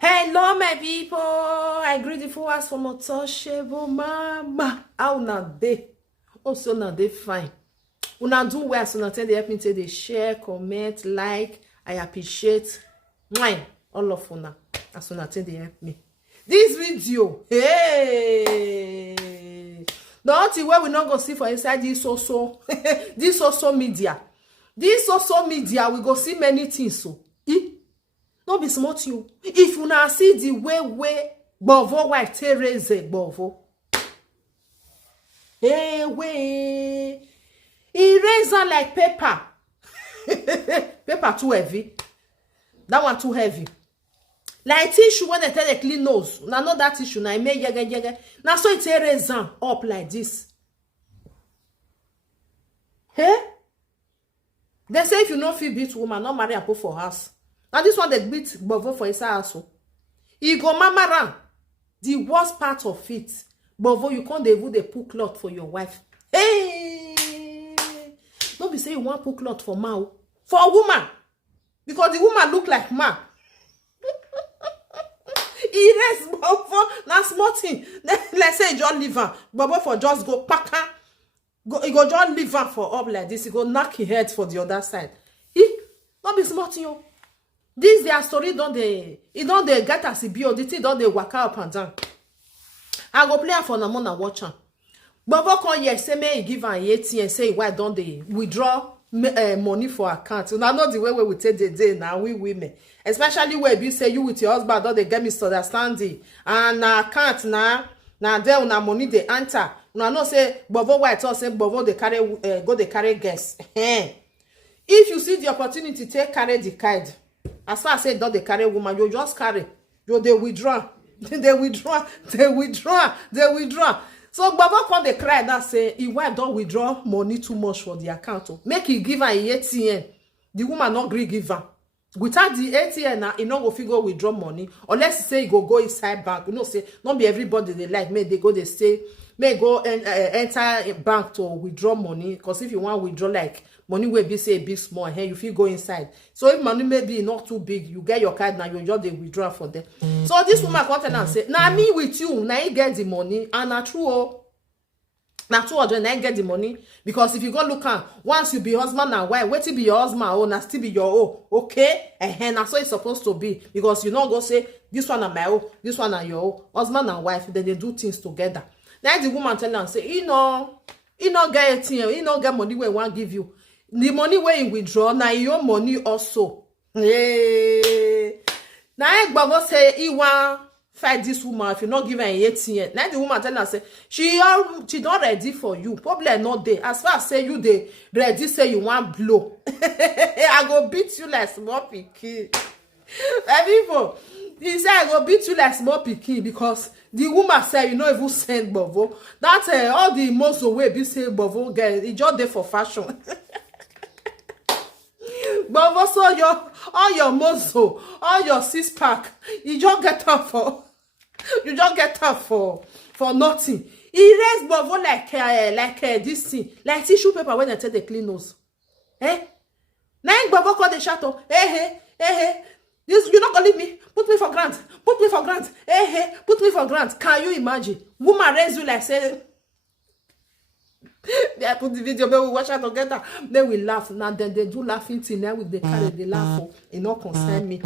Hello, my people. I greet the full as from Otoshebo Mama. How na dey? Also na dey fine. Una do well, so na tell they help me to dey share, comment, like. I appreciate all of una. As una tell they help me. This video, hey, nothing where we not go see for inside this social, this social media. This social media we go see many things so. No be smart you. If you now see the way Gbovo wife Teresa Gbovo. Hey way. He raise her like paper. Paper too heavy. That one too heavy. Like tissue when they tell the clean nose. Now not that tissue. Now I make yega. Now so it raise her up like this. Hey? They say if you not feel beat woman, not marry and put for house. Now this one they beat Gbovo for his house. He go mama ran. The worst part of it. Gbovo, you can't even they put cloth for your wife. Hey! Don't be say you want put cloth for man. For a woman. Because the woman look like man. He rest Gbovo. Now small thing. Let's say he just leave her. Gbovo for just go paka. He go just leave her for up like this. He go knock his head for the other side. Don't be small thing. This their story don't they get as a bio, the thing don't they work up and down. I go play for the money and watch her. Gbovo come here say me give her ATM say why don't they withdraw money for account. Now not the way we take the day now we women, especially where you say you with your husband don't they get misunderstanding and account now there una money they enter. Una no say Gbovo white or say Gbovo they carry go they carry guests. If you see the opportunity take carry the card. As far as say don't they carry woman, you just carry. You they withdraw. They withdraw. So Gbovo come they cry that say if wife don't withdraw money too much for the account. Make he give her ATM. The woman not agree give her. Without the ATM now, he not go figure withdraw money. Unless say he go inside bank. You know, say not be everybody they like. May they go they stay. May go and enter a bank to withdraw money. Because if you want withdraw like money will be say big small here, you feel go inside. So if money may be not too big, you get your card now, you just they withdraw for them. So this woman come and say, now me with you, now you get the money, and na true. Now two of them now get the money. Because if you go look at once you be husband and wife, wait till be your husband or now still be your own. Okay? And that's what it's supposed to be. Because you not go say this one and my own, this one and your own. Husband and wife, then they do things together. Now the woman tell her and say, you know get it, you know get money where want give you. The money where you withdraw, now your money also. Hey. Now Gbovo say he want fight this woman if you not give her an ATM. Now the woman tell her say she not ready for you. Probably not there. As far as say you they ready say you want blow. I go beat you like small pikin. People, he say I go beat you like small pikin because the woman say you know even send Gbovo. That all the muscle way be say Gbovo get it just there for fashion. But also all your muscle, all your six pack, you just get up for nothing. He raised Gbovo like this thing, like tissue paper when they take the clean nose. Now Gbovo call the shadow. Hey. You not gonna leave me. Put me for grant. Put me for grant. Put me for grant. Can you imagine? Woman raise you like say. I put the video, but we watch it together. Then we laugh. Now then they do laughing thing. Now with the carry they laugh. It not concern me.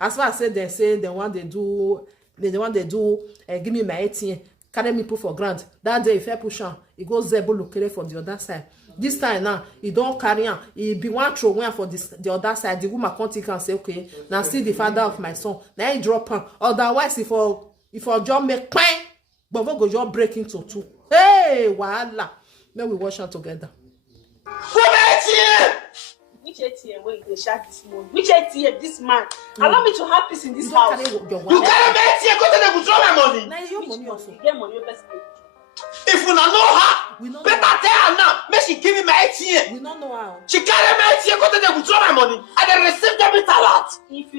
As far as they say the one they do, give me my ATM, carry me put for grant. That day if I push on, it goes zebo locally for the other side. This time now, he don't carry on. He be one throw one for the other side. The woman can't take and say, okay, now see the father of my son. Now he drop him. Otherwise, if I just make bang, Gbovo go just break into two. Hey, Wahala. Then we watch her together. Which ATM where they shot this morning? Which ATM this man? Allow me to have peace in this house. You carry my ATM, go to the withdraw my money. now your money also. You get money, you best pay. If you don't know her, We don't better know. tell her now. Make she give me my ATM. We don't know how. She carry my ATM, go to the withdraw my money, and then receive them with a lot. If you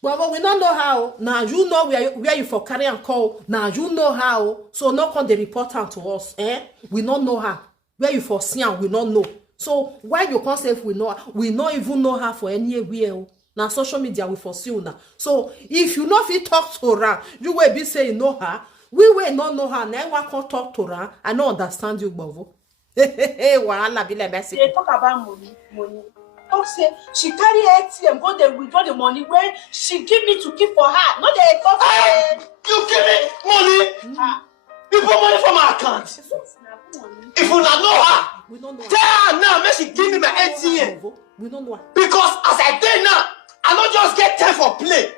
But we don't know how. Now you know where you for carry and call. Now you know how. So not come the report out to us. We don't know how. Where you for see and we don't know. So why you can't say if we know? We not even know her for anywhere. Now social media will foresee una. So if you no fit talk to her, you will be say you know her. We will not know her. Now one can talk to her. I don't understand you, Gbovo. Wahala be like basic. They talk about money. Don't say she carry ATM, go there withdraw the money where she give me to keep for her. Not they talk. You give me money? You put money from my account. If you not know her, We don't know her. tell her now, make she give me my ATM. Gbovo, we don't know her. Because as I did now, I don't just get time for play.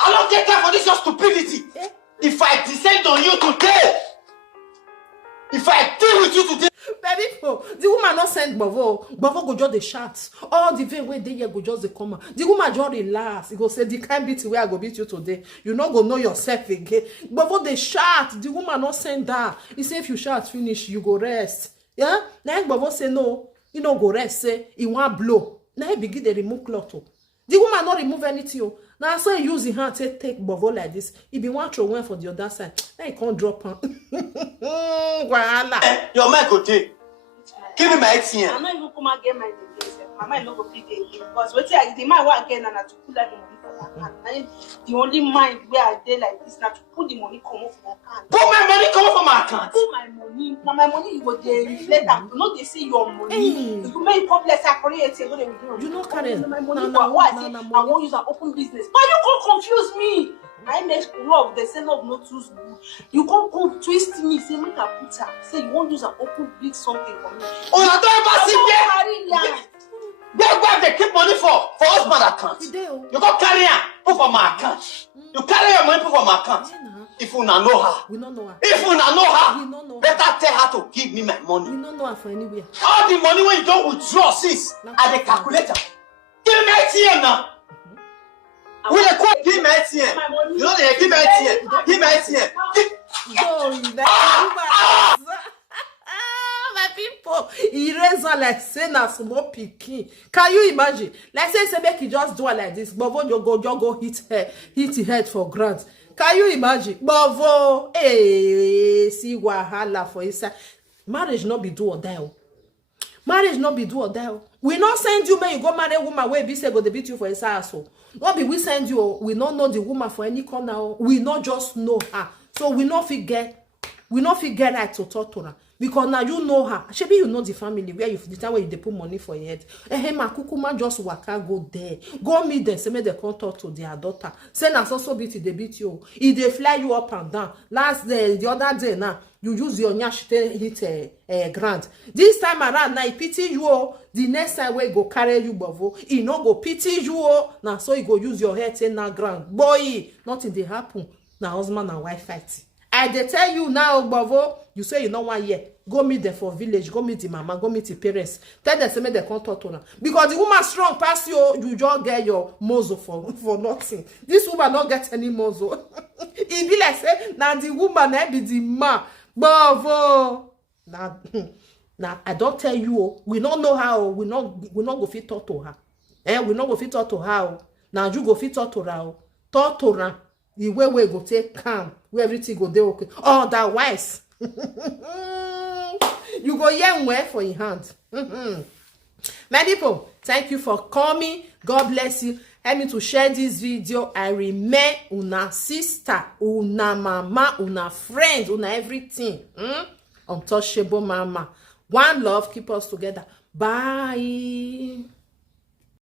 I don't get time for this your stupidity. If I descend on you today, if I deal with you today, Baby, the woman not send Gbovo. Gbovo go just the shout. All the way where they here go just the come. The woman just relax. He go say the kind beat where I go beat you today. You not go know yourself again. Gbovo they shout. The woman not send that. He say if you shout finish, you go rest. Yeah. Now Gbovo say no. You no go rest. Say he want blow. Now he begin to remove cloth. The woman not remove anything. Now so he use the hand take Gbovo like this. He be want throw one for the other side. Now he can't drop her. Wahala. your man go take. Give me my I'm ATM. not even come and get my again. My mind no go fit again. Because what I the mind what again and to put that the money for my account. And the only mind where I did like this now to put the money come off my account. Put my money come from my account. Put my money. Now my money you go there reflect am. You know they say your money. Hey. You make complex accurate go there withdraw. You know Karen. My money. Na Why I say money. I won't use an open business. But you can't confuse me. I make love. They say love not too good. You can't come twist me. Say make a put her. Say you won't use an open big something for me. Oh, you don't ever see there. Carry land. That's why they keep money for husband account. Today, oh. You go carry her, put for my account. You carry your money, put for my account. Yeah, nah. If you not know her, We don't know her. if you not know We her, don't know her. better tell her to give me my We money. don't know her for anywhere. All the money when you don't withdraw, sis, at the calculator. Give me ATM now. When they call, give me ATM. You know they give me ATM. Give me ATM. No, my people, erase her like say na small pikin. Can you imagine? Like say make you just do her like this. Gbovo you go hit the head for ground. Can you imagine? Gbovo, see wahala for inside. Marriage not be do or die. Marriage not be do or die. We not send you when you go marry a woman where be say go they beat you for his ass. Not be we send you. We not know the woman for any corner. We not just know her. So we not forget right to talk to her. Because now you know her. Maybe you know the family where you the time where you put money for your head. Ma kukuma just waka go there. Go meet them. Say make they come talk to their daughter. Say na so beat they beat you. If they fly you up and down. Last day, the other day now, you use your nyash to hit ground. This time around now, he pity you. The next time where go carry you, Gbovo, he no go pity you. Now so you go use your head to na ground. Boy, nothing they happen. Now husband and wife fight. I dey tell you now, Gbovo, you say you know 1 year. Go meet them for village, go meet the mama, go meet the parents. Tell them say make they come talk to her. Because the woman strong pass you just get your muzzle for nothing. This woman don't get any muzzle. It be like say now the woman be the man. Gbovo. Now I don't tell you, we don't know how, we not go fit talk to her. We not go fit talk to her. Now you go fit talk to her. Talk to her. The way we go take calm, where everything go there okay. Otherwise, you go hear well for your hand. My people, thank you for coming. God bless you. Help me to share this video. I remain una sister, una mama, una friend, una everything. Untouchable mama. One love, keep us together. Bye.